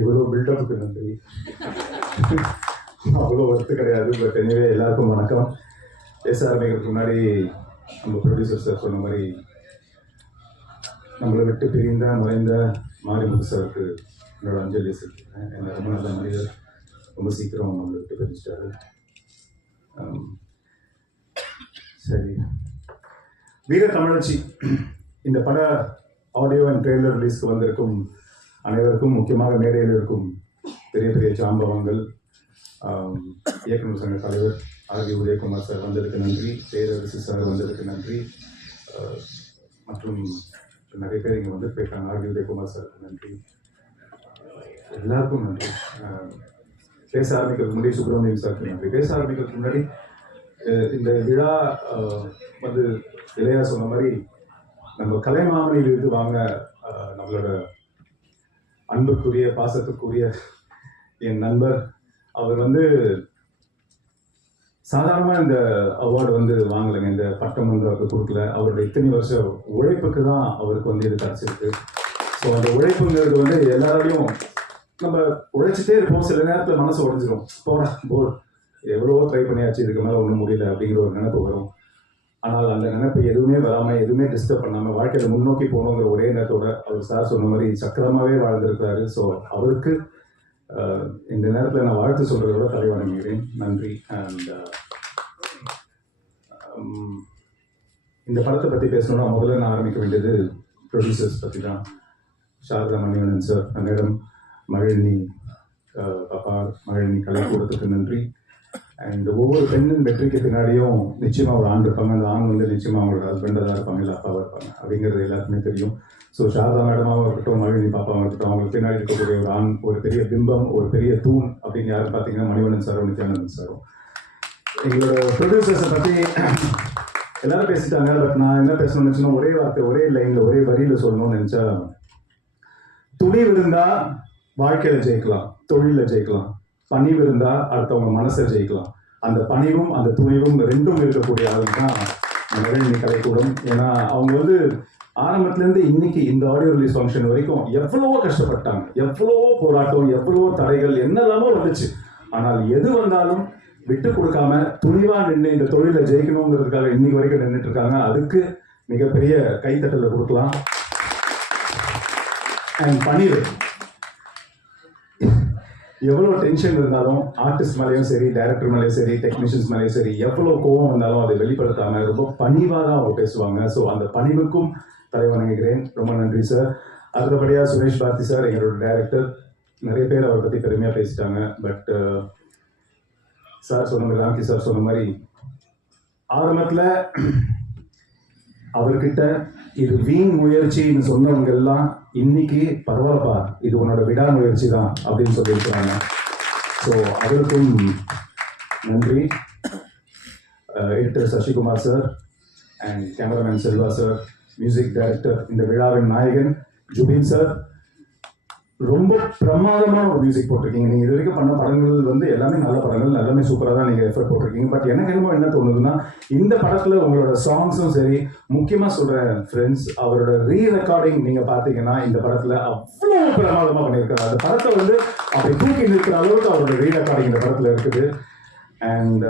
இவ்வளோ பில்டப்புக்கு நன்றி. அவ்வளோ ஒர்த்து கிடையாது. பட் எனிவே எல்லாருக்கும் வணக்கம். பேச ஆரம்பிக்கிறதுக்கு முன்னாடி நம்ம ப்ரொடியூசர் சார் சொன்ன மாதிரி நம்மளை விட்டு பிரிந்த மறைந்த மாரிமுத்து சாருக்கு என்னோட அஞ்சலி செலுத்துகிறேன். என்ன ரொம்ப நல்ல மனிதர், ரொம்ப சீக்கிரம் நம்மளை விட்டு பிரிச்சிட்டாரு. சரி, வீர தமிழச்சி இந்த பட ஆடியோ அண்ட் ட்ரெய்லர் ரிலீஸ்க்கு வந்திருக்கும் அனைவருக்கும், முக்கியமாக மேடையில் இருக்கும் பெரிய பெரிய ஜாம்பவங்கள், இயக்குநர் சங்க தலைவர் ஆர் வி உதயகுமார் சார் வந்ததுக்கு நன்றி, பேரரசு சார் வந்ததுக்கு நன்றி, மற்றும் நிறைய பேர் இங்கே வந்து போயிருக்காங்க. ஆர் வி உதயகுமார் சாருக்கு நன்றி, எல்லாருக்கும் நன்றி. பேச ஆரம்பிக்கிறதுக்கு முன்னாடி சுப்பிரமணியம் சாருக்கு நன்றி. பேச ஆரம்பிக்கிறதுக்கு முன்னாடி இந்த விழா வந்து இளையா சொன்ன மாதிரி நம்ம கலைமாமணியில் இருந்து வாங்க நம்மளோட அன்புக்குரிய பாசத்துக்குரிய என் நண்பர் அவர் வந்து சாதாரணமாக இந்த அவார்டு வந்து வாங்கலைங்க. இந்த பட்டம் வந்து அவருக்கு கொடுக்கல. அவருடைய இத்தனை வருஷம் உழைப்புக்கு தான் அவருக்கு வந்து இது கிடச்சிருக்கு. ஸோ அந்த உழைப்புங்கிறது வந்து எல்லாராலையும் நம்ம உழைச்சிட்டே இருப்போம். சில நேரத்தில் மனசு உடைஞ்சிரும். போர் எவ்வளவோ ட்ரை பண்ணியாச்சு, இதுக்கு மேலே ஒன்றும் முடியல அப்படிங்கிற ஒரு நினைப்பு வரும். ஆனால் அந்த நினைப்பு எதுவுமே வராமல், எதுவுமே டிஸ்டர்ப் பண்ணாமல் வாழ்க்கையில் முன்னோக்கி போகணுங்கிற ஒரே நேரத்தோட அவர் சார் சொன்ன மாதிரி சக்கரமாகவே வாழ்ந்திருக்காரு. ஸோ அவருக்கு இந்த நேரத்தில் நான் வாழ்த்து சொல்கிறத விட தலை வணங்குகிறேன். நன்றி. அண்ட் இந்த படத்தை பற்றி பேசணும்னா முதல்ல நான் ஆரம்பிக்க வேண்டியது ப்ரொடியூசர்ஸ் பற்றி தான். சாரதா மணிவண்ணன் சார், மேடம், மகிழினி பாப்பா, மகிழினி கலைக்கூடத்துக்கு நன்றி. அண்ட் ஒவ்வொரு பெண்ணின் வெற்றிக்கு பின்னாடியும் நிச்சயமாக ஒரு ஆண் இருப்பாங்க. அந்த ஆண் வந்து நிச்சயமாக அவங்களோட ஹஸ்பண்டாக தான் இருப்பாங்க, இல்லை அப்பாவாக இருப்பாங்க அப்படிங்கிறது எல்லாருக்குமே தெரியும். ஸோ சாரதா மேடமாகவும் இருக்கட்டும், மகிழினி பாப்பாவும் இருக்கட்டும், அவங்களுக்கு பின்னாடி இருக்கக்கூடிய ஒரு ஆண், ஒரு பெரிய பிம்பம், ஒரு பெரிய தூண் அப்படின்னு யாரும் பார்த்தீங்கன்னா மணிவண்ணன் சாரும் நித்யானந்தன் சாரும். எங்களோட ப்ரொடியூசர்ஸை பற்றி எல்லாரும் பேசிட்டாங்க. பட் நான் என்ன பேசணும்னு நினச்சேன்னா, ஒரே வார்த்தை, ஒரே லைனில், ஒரே வரியில் சொல்லணும்னு நினச்சா, துணிவு இருந்தால் வாழ்க்கையில் ஜெயிக்கலாம், தொழிலில் ஜெயிக்கலாம். பணிவு இருந்தால் அடுத்தவங்க மனசை ஜெயிக்கலாம். அந்த பணிவும் அந்த துணிவும் ரெண்டும் இருக்கக்கூடிய ஆளுங்க தான் மகிழினி கலைக்கூடம். ஏன்னா அவங்க வந்து ஆரம்பத்துலேருந்து இன்னைக்கு இந்த ஆடியோ ரிலீஸ் ஃபங்க்ஷன் வரைக்கும் எவ்வளவோ கஷ்டப்பட்டாங்க, எவ்வளவோ போராட்டம், எவ்வளவோ தடைகள், என்னெல்லாமோ வந்துச்சு. ஆனால் எது வந்தாலும் விட்டு கொடுக்காம துணிவா நின்று இந்த தொழிலை ஜெயிக்கணுங்கிறதுக்காக இன்னைக்கு வரைக்கும் நின்றுட்டு இருக்காங்க. அதுக்கு மிகப்பெரிய கைத்தட்டலை கொடுக்கலாம். அண்ட் பணிவு, எவ்வளோ டென்ஷன் இருந்தாலும் ஆர்டிஸ்ட் மேலேயும் சரி, டைரக்டர் மேலேயும் சரி, டெக்னீஷியன்ஸ் மேலேயும் சரி, எவ்வளோ கோவம் வந்தாலும் அதை வெளிப்படுத்தாம ரொம்ப பணிவாக தான் அவங்க பேசுவாங்க. ஸோ அந்த பணிவுக்கும் தலை வணங்குகிறேன். ரொம்ப நன்றி சார். அடுத்தபடியாக சுரேஷ் பாரதி சார், எங்களோட டைரக்டர். நிறைய பேர் அவரை பற்றி பெருமையாக பேசிட்டாங்க. பட் சார் சொன்ன மாதிரி, ராம்கி சார் சொன்ன மாதிரி, ஆரம்பத்தில் அவர்கிட்ட இது வீண் முயற்சின்னு சொன்னவங்க எல்லாம் இன்னைக்கு பரவாயில்லப்பா, இது உன்னோட விடாமுயற்சி தான் அப்படின்னு சொல்லியிருக்கிறாங்க. ஸோ அவருக்கும் நன்றி. Editor Sasikumar sir and cameraman Selva sir, music director, இந்த விழாவின் நாயகன் ஜுபின் சார், ரொம்ப பிரமாதமான ஒரு மியூசிக் போட்டிருக்கீங்க. நீங்கள் இது வரைக்கும் பண்ண படங்கள் வந்து எல்லாமே நல்ல படங்கள், எல்லாமே சூப்பராக தான் நீங்கள் எஃபர்ட் போட்டிருக்கீங்க. பட் எனக்கு என்ன தோணுதுன்னா, இந்த படத்தில் உங்களோட சாங்ஸும் சரி, முக்கியமாக சொல்கிறேன் ஃப்ரெண்ட்ஸ், அவரோட ரெக்கார்டிங் நீங்கள் பார்த்தீங்கன்னா இந்த படத்தில் அவ்வளோ பிரமாதமாக பண்ணியிருக்காரு. அந்த படத்தை வந்து அப்படி தூக்கி நிற்கிற அளவுக்கு அவரோட ரெக்கார்டிங் இந்த படத்தில் இருக்குது. அண்ட்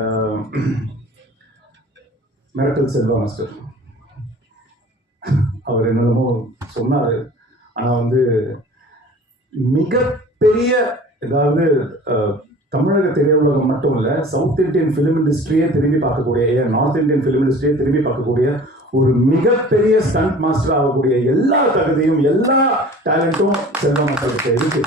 மிரட்டல் செல்வா மாஸ்டர், அவர் என்னென்னமோ சொன்னார். ஆனால் வந்து மிகப்பெரிய, அதாவது தமிழக திரையுலகம் மட்டும் இல்லை, சவுத் இந்தியன் ஃபிலிம் இண்டஸ்ட்ரியே திரும்பி பார்க்கக்கூடிய, நார்த் இந்தியன் ஃபிலிம் இண்டஸ்ட்ரியே திரும்பி பார்க்கக்கூடிய ஒரு மிகப்பெரிய ஸ்டண்ட் மாஸ்டர் ஆகக்கூடிய எல்லா தகுதியும், எல்லா டேலண்ட்டும் செல்வா மக்களுக்கு இருக்கு.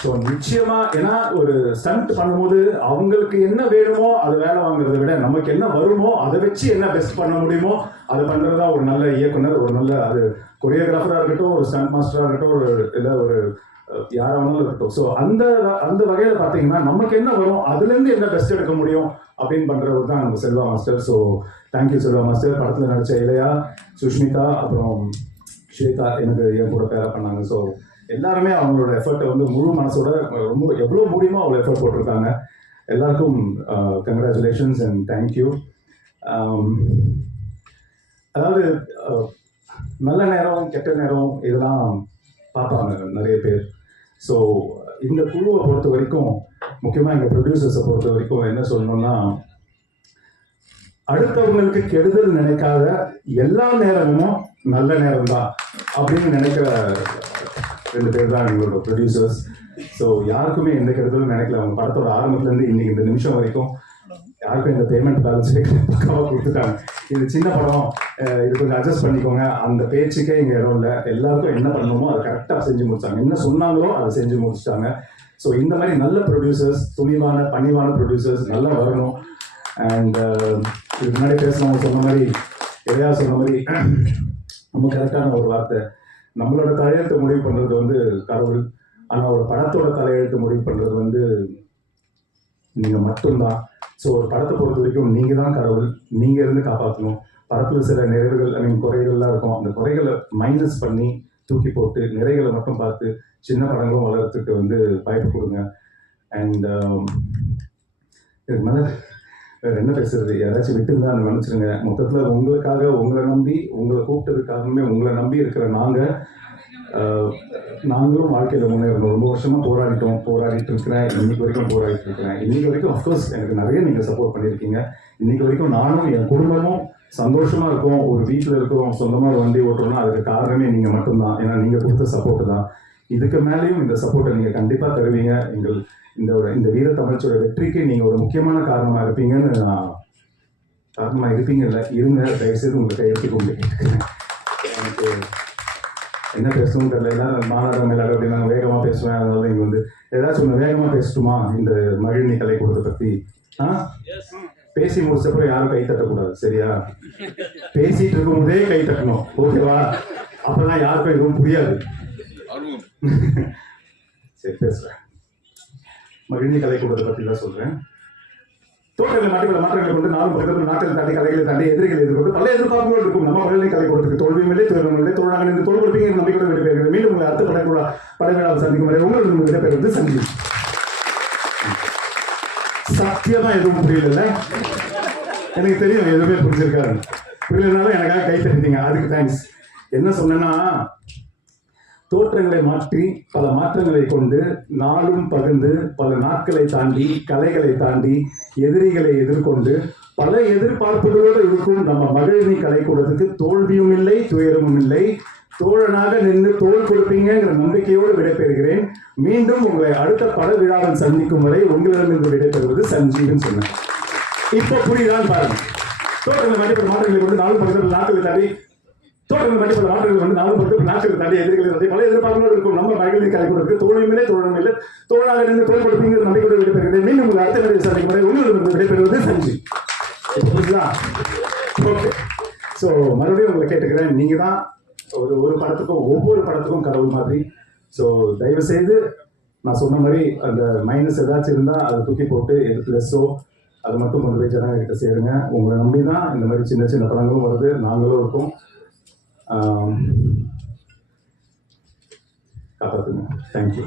ஸோ நிச்சயமா, ஏன்னா ஒரு ஸ்டண்ட் பண்ணும்போது அவங்களுக்கு என்ன வேணுமோ அதை வேலை வாங்குறதை விட நமக்கு என்ன வருமோ அதை வச்சு என்ன பெஸ்ட் பண்ண முடியுமோ அதை பண்ணுறதா ஒரு நல்ல இயக்குனர், ஒரு நல்ல, அது கொரியோகிராஃபராக இருக்கட்டும், ஒரு ஸ்டண்ட் மாஸ்டராக இருக்கட்டும், ஒரு இல்லை ஒரு யாராவது இருக்கட்டும். ஸோ அந்த வகையில் பார்த்தீங்கன்னா நமக்கு என்ன வரும், அதுலேருந்து என்ன பெஸ்ட் எடுக்க முடியும் அப்படின்னு பண்ணுறவர் தான் நம்ம Selva master. So thank you Selva master. படத்தில் நடித்த இளையா, சுஷ்மிதா, அப்புறம் ஸ்வேதா எனக்கு என் கூட பேரா பண்ணாங்க. ஸோ எல்லாருமே அவங்களோட எஃபர்ட்டை வந்து முழு மனசோட ரொம்ப எவ்வளோ முடியுமோ அவ்வளோ எஃபர்ட் போட்டிருக்காங்க. எல்லாருக்கும் கங்க்ராச்சுலேஷன்ஸ் அண்ட் தேங்க்யூ. அதாவது நல்ல நேரம் கெட்ட நேரம் இதெல்லாம் பார்ப்பாங்க நிறைய பேர். ஸோ இந்த குழுவை பொறுத்த வரைக்கும், முக்கியமாக எங்கள் ப்ரொடியூசர்ஸை பொறுத்த வரைக்கும் என்ன சொல்லணும்னா, அடுத்தவங்களுக்கு கெடுதல் நினைக்காத எல்லா நேரமும் நல்ல நேரம் தான் அப்படின்னு நினைக்கிற 2 பேர் தான் எங்களோட ப்ரொடியூசர்ஸ். ஸோ யாருக்குமே எந்த கெடுதலும் நினைக்கல. அவங்க படத்தோட ஆரம்பத்துலேருந்து இன்னைக்கு இந்த நிமிஷம் வரைக்கும் யாருக்கும் இந்த பேமெண்ட் பேலன்ஸ் பக்காவாக கொடுத்துட்டாங்க. இது சின்ன படம், இது கொஞ்சம் அட்ஜஸ்ட் பண்ணிக்கோங்க, அந்த பேச்சுக்கே இங்கே இடம் இல்லை. எல்லாருக்கும் என்ன பண்ணணுமோ அதை கரெக்டாக செஞ்சு முடிச்சாங்க. என்ன சொன்னாங்களோ அதை செஞ்சு முடிச்சிட்டாங்க. ஸோ இந்த மாதிரி நல்ல ப்ரொடியூசர்ஸ், துணிவான பணிவான ப்ரொடியூசர்ஸ் நல்லா வரணும். அண்ட் இதுக்கு முன்னாடி பேசுனவங்க சொன்ன மாதிரி, எதையா சொன்ன மாதிரி ரொம்ப கரெக்டான ஒரு வார்த்தை, நம்மளோட தலையெழுத்து முடிவு பண்ணுறது வந்து கடவுள், ஆனால் ஒரு படத்தோட தலையெழுத்து முடிவு பண்ணுறது வந்து நீங்கள் மட்டும்தான். ஸோ ஒரு படத்தை பொறுத்த வரைக்கும் நீங்கள் தான் கடவுள், நீங்கள் இருந்து காப்பாற்றணும். படத்தில் சில நிறைவுகள் குறைகள்லாம் இருக்கும். அந்த குறைகளை மைனஸ் பண்ணி தூக்கி போட்டு நிறைகளை மட்டும் பார்த்து சின்ன படங்களும் வளர்கிறதுக்கு வந்து வாய்ப்பு கொடுங்க. அண்ட் இதுக்கு மேலே வேறு என்ன பேசுறது, யாராச்சும் விட்டுருந்தா அதை நினச்சிருங்க. மொத்தத்தில் உங்களுக்காக, உங்களை நம்பி, உங்களை கூப்பிட்டதுக்காகவே உங்களை நம்பி இருக்கிற நாங்களும் வாழ்க்கையில் முன்னேறணும். ரொம்ப வருஷமாக போராடிட்டு இருக்கிறேன். இன்னைக்கு வரைக்கும் போராடிட்டு இருக்கிறேன். இன்னைக்கு வரைக்கும் அஃப்கோர்ஸ் எனக்கு நிறைய நீங்கள் சப்போர்ட் பண்ணியிருக்கீங்க. இன்னைக்கு வரைக்கும் நானும் என் குடும்பமும் சந்தோஷமாக இருக்கோம். ஒரு வீட்டில் இருக்கிறோம், சொந்தமாக வண்டி ஓட்டுறோம்னா அதுக்கு காரணமே நீங்கள் மட்டும்தான். ஏன்னா நீங்கள் கொடுத்த சப்போர்ட்டு தான். இதுக்கு மேலேயும் இந்த சப்போர்ட்டை நீங்கள் கண்டிப்பாக தருவீங்க. இந்த வீர தமிழ்ச்சியோட வெற்றிக்கு நீங்கள் ஒரு முக்கியமான காரணமாக இருப்பீங்கன்னு காரணமாக இருப்பீங்கல்ல, இருங்க. தயவுசெய்து உங்களை கையெழுத்து கொண்டு கேட்டுக்கிறேன். எனக்கு என்ன பேசணும் தெரியல. எல்லாரும் மாநாடம் எல்லாரும் அப்படி நாங்கள் வேகமாக பேசுவேன். அதனால இங்கே வந்து ஏதாச்சும் ஒன்று வேகமாக பேசட்டுமா இந்த மகிழ்நி கலைக்கூடத்தை பற்றி? பேசி முடிச்சப்பறம் யாரும் கை தட்டக்கூடாது, சரியா? பேசிட்டு இருக்கும்போதே கை தட்டணும், ஓகேவா? அப்பதான் யாருக்கும் எதுவும் புரியாது. சரி, பேசுறேன். மகிழ்நி கலைக்கூடத்தை பற்றி தான் சொல்றேன். தோட்டங்கள் நாட்டுகளை மாற்றங்களை கொண்டு நாளும் பக்கத்தில் நாட்களை தாண்டி கலைகளை தாண்டி எதிரிகளை எதிர்கொண்டு பல எதிர்பார்ப்புகள் இருக்கும். நம்ம மகிழ்நி கலைக்கூடத்துக்கு தோல்வியும் இல்லை, துயரமும் இல்லை. தோழாக இந்த தோல் கொடுப்பீங்க நம்பிக்கையுடன் விடைபெறுகிறது. மீண்டும் உங்களை அடுத்த படைவிழாவை சந்திக்கும் வரை உங்களுடன் விடைபெறுவது சந்தி. சத்தியமா எதுவும் புரியல, எனக்கு தெரியும் எதுவுமே புரிஞ்சிருக்காரு. புரியலனாலும் எனக்காக கை தட்டிட்டீங்க, அதுக்கு தேங்க்ஸ். என்ன சொன்னேன்னா, தோற்றங்களை மாற்றி பல மாற்றங்களை கொண்டு நாளும் பகிர்ந்து பல நாட்களை தாண்டி கலைகளை தாண்டி எதிரிகளை எதிர்கொண்டு பல எதிர்பார்ப்புகளோடு இருக்கும் நம்ம மகிழ்நி கலைக்கூடத்துக்கு தோல்வியும் இல்லை, துயரமும் இல்லை. தோழனாக நின்று தோல் கொடுப்பீங்கிற நம்பிக்கையோடு விடைபெறுகிறேன். மீண்டும் உங்களை அடுத்த பட விழாவில் சந்திக்கும் வரை உங்களிடமிருந்து விடைபெறுவது சஞ்சீவன் சொன்னேன். இப்போ புரியுதான் பாருங்க. தோற்றங்கள் வண்டிப்பட மாற்றங்களை கொண்டு நாளும் பக்கத்தில் நாட்களை தாண்டி தோற்றங்கள் வண்டிப்பட மாற்றங்கள் வந்து நாளும் பக்கத்தில் நாட்களை தாண்டி எதிர்களை தாண்டி பல எதிர்பார்ப்புகளோடு இருக்கும் நம்ம மகிழ்நி கலைக்கூடத்துக்கு தோல்வியும் இல்லை, தோழனும் இல்லை. தோழனாக நின்று தோல் கொடுப்பீங்கிற நம்பிக்கையோடு விடைபெறுகிறேன். மீண்டும் உங்களை அடுத்த விழாவில் சந்திக்கும் வரை உங்களிடமிருந்து விடைபெறுவது சஞ்சி. புரியுதா? ஓகே. ஸோ மறுபடியும் உங்களை கேட்டுக்கிறேன், நீங்கள் தான் ஒரு படத்துக்கும் ஒவ்வொரு படத்துக்கும் கடவுள் மாதிரி. ஸோ தயவு செய்து நான் சொன்ன மாதிரி அந்த மைனஸ் ஏதாச்சும் இருந்தால் அதை தூக்கி போட்டு எது ப்ளஸ்ஸோ அதை மட்டும் கொண்டு போய் ஜனங்க கிட்ட சேருங்க. உங்களை நம்பி தான் இந்த மாதிரி சின்ன சின்ன படங்களும் வருது, நாங்களும் இருக்கோம். காப்பாற்றுங்க. தேங்க்யூ.